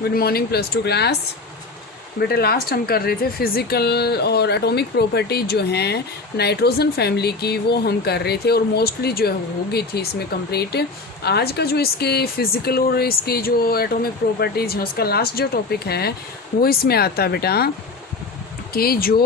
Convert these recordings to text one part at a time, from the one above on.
Good morning plus two class. बेटा last हम कर रहे थे फिज़िकल और एटॉमिक प्रॉपर्टी जो हैं नाइट्रोजन फैमिली की, वो हम कर रहे थे और मोस्टली जो है हो गई थी इसमें कंप्लीट। आज का जो इसके फिज़िकल और इसकी जो एटॉमिक प्रॉपर्टीज़ हैं उसका लास्ट जो टॉपिक है वो इसमें आता है बेटा कि जो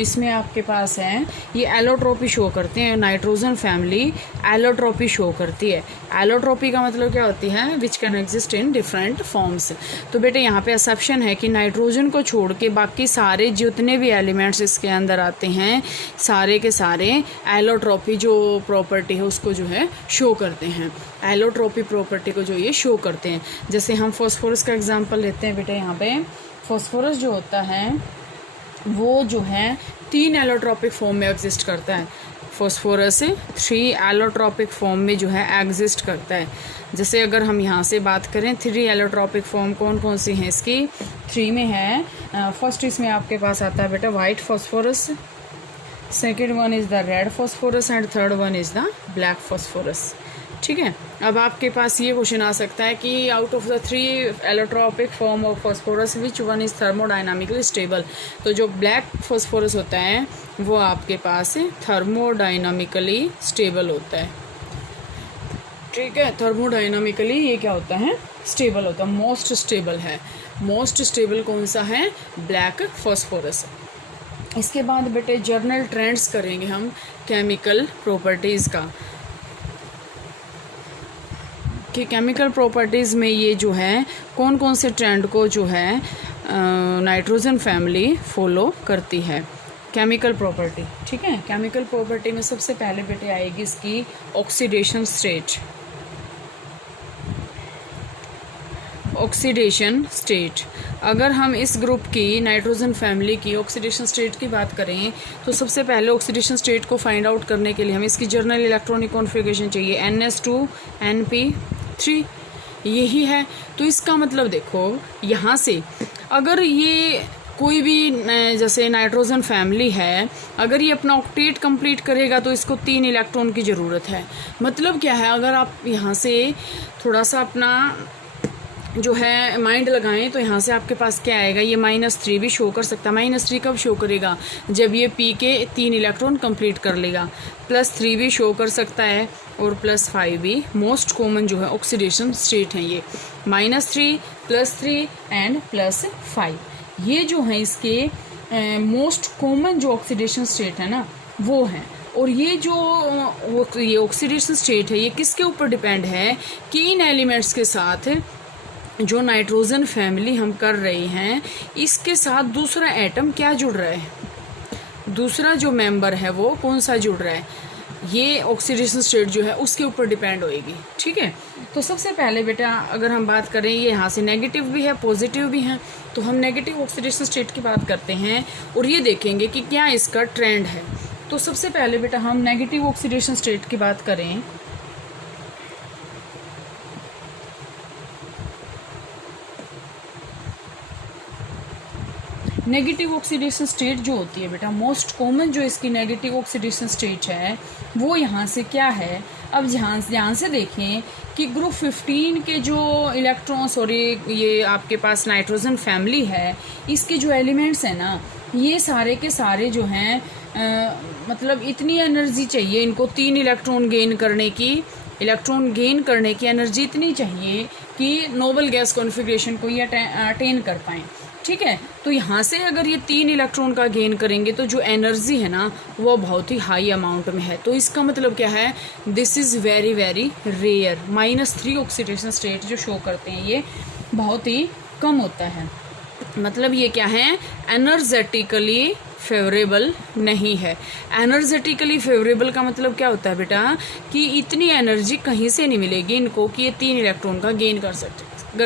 इसमें आपके पास है ये एलोट्रोपी शो करते हैं। नाइट्रोजन फैमिली एलोट्रोपी शो करती है। एलोट्रोपी का मतलब क्या होती है? Which can exist in different forms. तो बेटे यहाँ पे असम्पशन है कि नाइट्रोजन को छोड़ के बाकी सारे जितने भी एलिमेंट्स इसके अंदर आते हैं सारे के सारे एलोट्रोपी जो प्रॉपर्टी है उसको जो है शो करते हैं। एलोट्रोपी प्रॉपर्टी को जो ये शो करते हैं। जैसे हम फॉस्फोरस का एग्जाम्पल लेते हैं बेटे। यहाँ पे फॉस्फोरस जो होता है वो जो है 3 एलोट्रोपिक फॉर्म में एग्जिस्ट करता है। फॉस्फोरस 3 एलोट्रोपिक फॉर्म में जो है एग्जिस्ट करता है। जैसे अगर हम यहाँ से बात करें 3 एलोट्रोपिक फॉर्म कौन कौन सी हैं इसकी? 3 में है। फर्स्ट इसमें आपके पास आता है बेटा white phosphorus, second one is the red phosphorus and third one is the black phosphorus. ठीक है। अब आपके पास ये क्वेश्चन आ सकता है कि out of the 3 allotropic form of phosphorus which one is thermodynamically stable. तो जो ब्लैक फॉस्फोरस होता है वो आपके पास थर्मोडाइनामिकली स्टेबल होता है। ठीक है। थर्मोडाइनामिकली ये क्या होता है? स्टेबल होता है, मोस्ट स्टेबल है। मोस्ट स्टेबल कौन सा है? Black phosphorus. इसके बाद बेटे जर्नल ट्रेंड्स करेंगे हम केमिकल प्रॉपर्टीज़ का कि केमिकल प्रॉपर्टीज़ में ये जो है कौन कौन से ट्रेंड को जो है नाइट्रोजन फैमिली फॉलो करती है। केमिकल प्रॉपर्टी, ठीक है। केमिकल प्रॉपर्टी में सबसे पहले बेटे आएगी इसकी ऑक्सीडेशन स्टेट। ऑक्सीडेशन स्टेट, अगर हम इस ग्रुप की नाइट्रोजन फैमिली की ऑक्सीडेशन स्टेट की बात करें तो सबसे पहले ऑक्सीडेशन स्टेट को फाइंड आउट करने के लिए हमें इसकी जर्नल इलेक्ट्रॉनिक कॉन्फ़िगरेशन चाहिए। NS2Np3 यही है। तो इसका मतलब देखो यहाँ से अगर ये कोई भी जैसे नाइट्रोजन फैमिली है, अगर ये अपना ऑक्टेट कंप्लीट करेगा तो इसको 3 इलेक्ट्रॉन की ज़रूरत है। मतलब क्या है, अगर आप यहाँ से थोड़ा सा अपना जो है माइंड लगाएं तो यहाँ से आपके पास क्या आएगा? ये -3 भी शो कर सकता है। -3 कब शो करेगा? जब ये पी के 3 इलेक्ट्रॉन कंप्लीट कर लेगा। +3 भी शो कर सकता है और +5 भी। मोस्ट कॉमन जो है ऑक्सीडेशन स्टेट है ये -3, +3 एंड +5। ये जो है इसके मोस्ट कॉमन जो ऑक्सीडेशन स्टेट है ना वो है। और ये जो ये ऑक्सीडेशन स्टेट है ये किसके ऊपर डिपेंड है कि इन एलिमेंट्स के साथ जो नाइट्रोजन फैमिली हम कर रहे हैं इसके साथ दूसरा एटम क्या जुड़ रहा है, दूसरा जो मेंबर है वो कौन सा जुड़ रहा है, ये ऑक्सीडेशन स्टेट जो है उसके ऊपर डिपेंड होएगी। ठीक है। तो सबसे पहले बेटा अगर हम बात करें ये यहाँ से नेगेटिव भी है पॉजिटिव भी है, तो हम नेगेटिव ऑक्सीडेशन स्टेट की बात करते हैं और ये देखेंगे कि क्या इसका ट्रेंड है। तो सबसे पहले बेटा हम नेगेटिव ऑक्सीडेशन स्टेट की बात करें नेगेटिव ऑक्सीडेशन स्टेट जो होती है बेटा मोस्ट कॉमन जो इसकी नेगेटिव ऑक्सीडेशन स्टेट है वो यहाँ से क्या है? अब ध्यान से देखें कि ग्रुप 15 के जो इलेक्ट्रॉन ये आपके पास नाइट्रोजन फैमिली है इसके जो एलिमेंट्स हैं ना ये सारे के सारे जो हैं मतलब इतनी एनर्जी चाहिए इनको 3 इलेक्ट्रॉन गेन करने की एनर्जी इतनी चाहिए कि नोबल गैस कॉन्फ़िगरेशन को ये अटेन कर पाएँ। ठीक है। तो यहाँ से अगर ये 3 इलेक्ट्रॉन का गेन करेंगे तो जो एनर्जी है ना वो बहुत ही हाई अमाउंट में है। तो इसका मतलब क्या है? This is very very rare. -3 oxidation state जो शो करते हैं ये बहुत ही कम होता है। मतलब ये क्या है? एनर्जेटिकली फेवरेबल नहीं है। एनर्जेटिकली फेवरेबल का मतलब क्या होता है बेटा कि इतनी एनर्जी कहीं से नहीं मिलेगी इनको कि ये 3 इलेक्ट्रॉन का गेन कर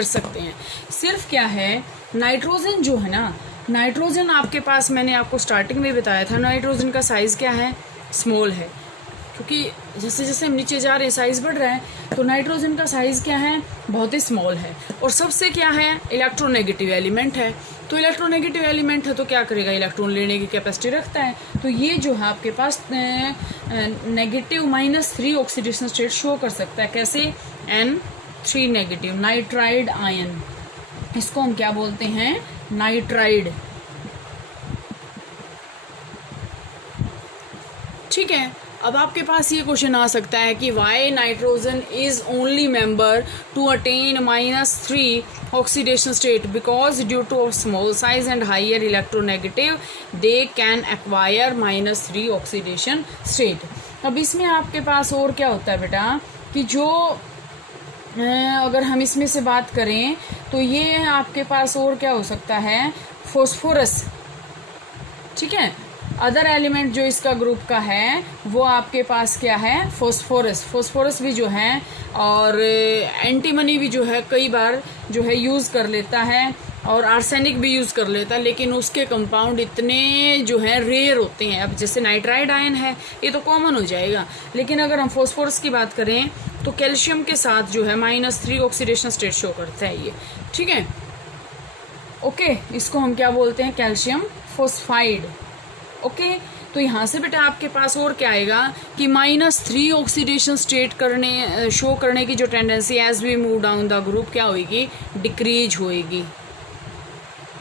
सकते हैं। सिर्फ क्या है नाइट्रोजन जो है ना, नाइट्रोजन आपके पास मैंने आपको स्टार्टिंग में बताया था नाइट्रोजन का साइज़ क्या है? स्मॉल है। क्योंकि जैसे जैसे हम नीचे जा रहे हैं साइज़ बढ़ रहा है तो नाइट्रोजन का साइज़ क्या है? बहुत ही स्मॉल है। और सबसे क्या है? इलेक्ट्रोनेगेटिव एलिमेंट है। तो इलेक्ट्रोनेगेटिव एलिमेंट है तो क्या करेगा? इलेक्ट्रॉन लेने की कैपेसिटी रखता है। तो ये जो है आपके पास नेगेटिव -3 ऑक्सीडेशन स्टेट शो कर सकता है। कैसे? N3 negative nitride ion. इसको हम क्या बोलते हैं, नाइट्राइड। ठीक है, अब आपके पास ये क्वेश्चन आ सकता है कि why nitrogen is only member to attain -3 oxidation state, because due to small size and higher electronegative they can acquire -3 oxidation state. अब इसमें आपके पास और क्या होता है बेटा कि जो अगर हम इसमें से बात करें तो ये आपके पास और क्या हो सकता है, फॉस्फोरस। ठीक है, अदर एलिमेंट जो इसका ग्रुप का है वो आपके पास क्या है, फॉस्फोरस। फॉस्फोरस भी जो है और एंटीमनी भी जो है कई बार जो है यूज़ कर लेता है और आर्सेनिक भी यूज़ कर लेता है, लेकिन उसके कंपाउंड इतने जो है रेयर होते हैं। अब जैसे नाइट्राइड आयन है ये तो कॉमन हो जाएगा, लेकिन अगर हम फॉस्फोरस की बात करें तो कैल्शियम के साथ जो है -3 ऑक्सीडेशन स्टेट शो करता है ये। ठीक है, ओके, इसको हम क्या बोलते हैं, कैल्शियम फॉस्फाइड। ओके, तो यहाँ से बेटा आपके पास और क्या आएगा कि -3 ऑक्सीडेशन स्टेट शो करने की जो tendency as we move down the group क्या होगी, डिक्रीज होएगी।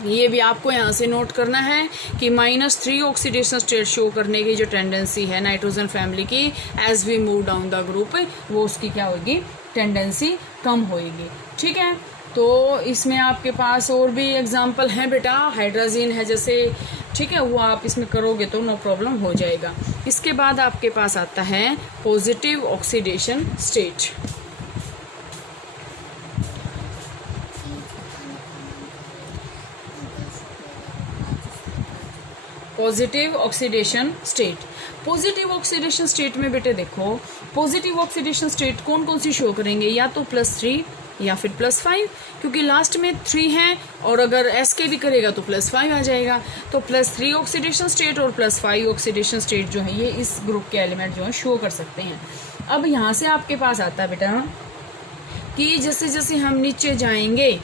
ये भी आपको यहाँ से नोट करना है कि -3 ऑक्सीडेशन स्टेट शो करने की जो टेंडेंसी है नाइट्रोजन फैमिली की as we move down the group, वो उसकी क्या होगी, टेंडेंसी कम होएगी। ठीक है, तो इसमें आपके पास और भी एग्जांपल हैं बेटा, हाइड्रोजन है जैसे। ठीक है, वो आप इसमें करोगे तो नो प्रॉब्लम हो जाएगा। इसके बाद आपके पास आता है positive oxidation state. Positive oxidation state. Positive oxidation state में बेटे देखो, पॉजिटिव ऑक्सीडेशन स्टेट कौन कौन सी शो करेंगे, या तो +3 या फिर +5, क्योंकि लास्ट में 3 है और अगर एस के भी करेगा तो +5 आ जाएगा। तो +3 ऑक्सीडेशन स्टेट और +5 ऑक्सीडेशन स्टेट जो है ये इस ग्रुप के एलिमेंट जो है शो कर सकते हैं। अब यहाँ से आपके पास आता है बेटा कि जैसे जैसे हम नीचे जाएंगे,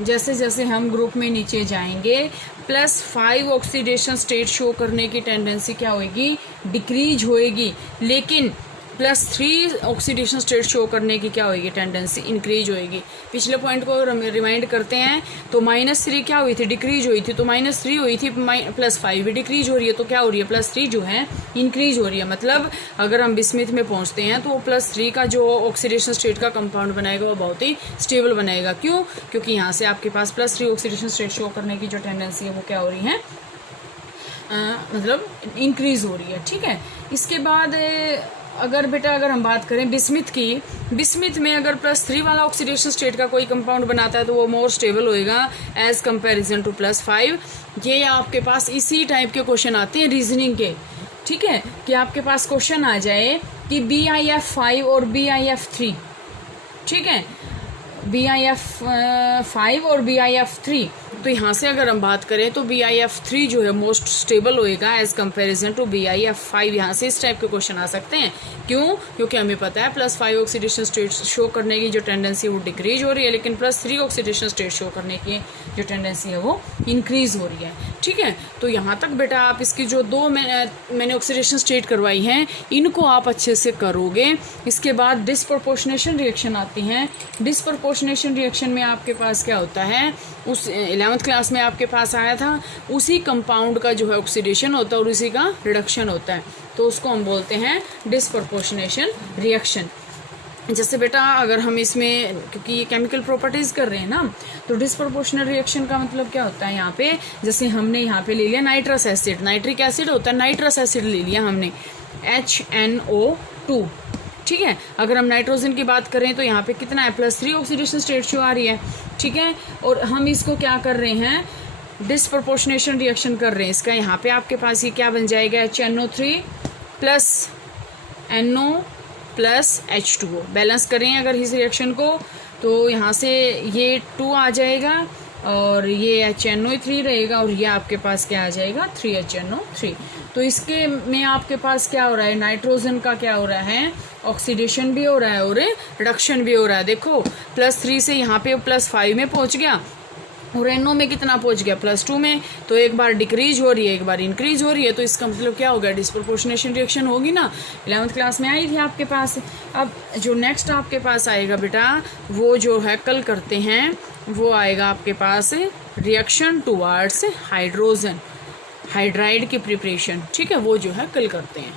जैसे जैसे हम ग्रुप में नीचे जाएंगे, +5 ऑक्सीडेशन स्टेट शो करने की टेंडेंसी क्या होगी, डिक्रीज होएगी, लेकिन +3 ऑक्सीडेशन स्टेट शो करने की क्या होगी, टेंडेंसी इंक्रीज होएगी। पिछले पॉइंट को रिमाइंड करते हैं तो -3 क्या हुई थी, डिक्रीज हुई थी, तो -3 हुई थी, +5 भी डिक्रीज हो रही है, तो क्या हो रही है, +3 जो है इंक्रीज हो रही है। मतलब अगर हम बिस्मिथ में पहुंचते हैं तो +3 का जो ऑक्सीडेशन स्टेट का कंपाउंड बनाएगा वो बहुत ही स्टेबल बनेगा। क्यों, क्योंकि यहाँ से आपके पास +3 ऑक्सीडेशन स्टेट शो करने की जो टेंडेंसी है वो क्या हो रही है, मतलब इंक्रीज हो रही है। ठीक है, इसके बाद अगर बेटा अगर हम बात करें बिस्मिथ की, बिस्मिथ में अगर +3 वाला ऑक्सीडेशन स्टेट का कोई कंपाउंड बनाता है तो वो मोर स्टेबल होएगा एज कंपैरिजन टू +5। ये आपके पास इसी टाइप के क्वेश्चन आते हैं रीजनिंग के। ठीक है, कि आपके पास क्वेश्चन आ जाए कि BIF5 और BIF3, ठीक है, BIF5 और BIF3, तो यहाँ से अगर हम बात करें तो BIF3 जो है मोस्ट स्टेबल होएगा एज कंपैरिजन टू BIF5। यहाँ से इस टाइप के क्वेश्चन आ सकते हैं। क्यों, क्योंकि हमें पता है +5 ऑक्सीडेशन स्टेट शो करने की जो टेंडेंसी है वो डिक्रीज हो रही है, लेकिन +3 ऑक्सीडेशन स्टेट शो करने की जो टेंडेंसी है वो इंक्रीज हो रही है। ठीक है, तो यहाँ तक बेटा आप इसकी जो दो मैंने ऑक्सीडेशन स्टेट करवाई हैं इनको आप अच्छे से करोगे। इसके बाद डिस्प्रपोर्शनेशन रिएक्शन आती हैं। डिस्प्रपोर्शनेशन रिएक्शन में आपके पास क्या होता है, उस 11th क्लास में आपके पास आया था, उसी कंपाउंड का जो है ऑक्सीडेशन होता है और उसी का रिडक्शन होता है, तो उसको हम बोलते हैं डिस्प्रपोर्शनेशन रिएक्शन। जैसे बेटा अगर हम इसमें, क्योंकि ये केमिकल प्रॉपर्टीज कर रहे हैं ना, तो डिस्प्रपोर्शनल रिएक्शन का मतलब क्या होता है, यहाँ पे जैसे हमने यहाँ पे ले लिया नाइट्रस एसिड, नाइट्रिक एसिड होता है, नाइट्रस एसिड ले लिया हमने HNO2। ठीक है, अगर हम नाइट्रोजन की बात करें तो यहाँ पे कितना है, +3 ऑक्सीडेशन स्टेट शो आ रही है। ठीक है, और हम इसको क्या कर रहे हैं, डिस्प्रपोर्शनेशन रिएक्शन कर रहे हैं इसका। यहाँ पे आपके पास ये क्या बन जाएगा, HNO3 + NO + H2O। बैलेंस करें अगर इस रिएक्शन को तो यहाँ से ये 2 आ जाएगा और ये HNO3 रहेगा और ये आपके पास क्या आ जाएगा, 3HNO3। तो इसके में आपके पास क्या हो रहा है, नाइट्रोजन का क्या हो रहा है, ऑक्सीडेशन भी हो रहा है और रिडक्शन भी हो रहा है। देखो +3 से यहाँ पे +5 में पहुँच गया और NO में कितना पहुँच गया, +2 में। तो एक बार डिक्रीज हो रही है, एक बार इंक्रीज हो रही है, तो इसका मतलब क्या होगा, डिस्प्रपोर्शनेशन रिएक्शन होगी ना, 11th क्लास में आई थी आपके पास। अब जो नेक्स्ट आपके पास आएगा बेटा वो जो है कल करते हैं, वो आएगा आपके पास रिएक्शन टुवार्ड्स हाइड्रोजन, हाइड्राइड की प्रिपरेशन, ठीक है, वो जो है कल करते हैं।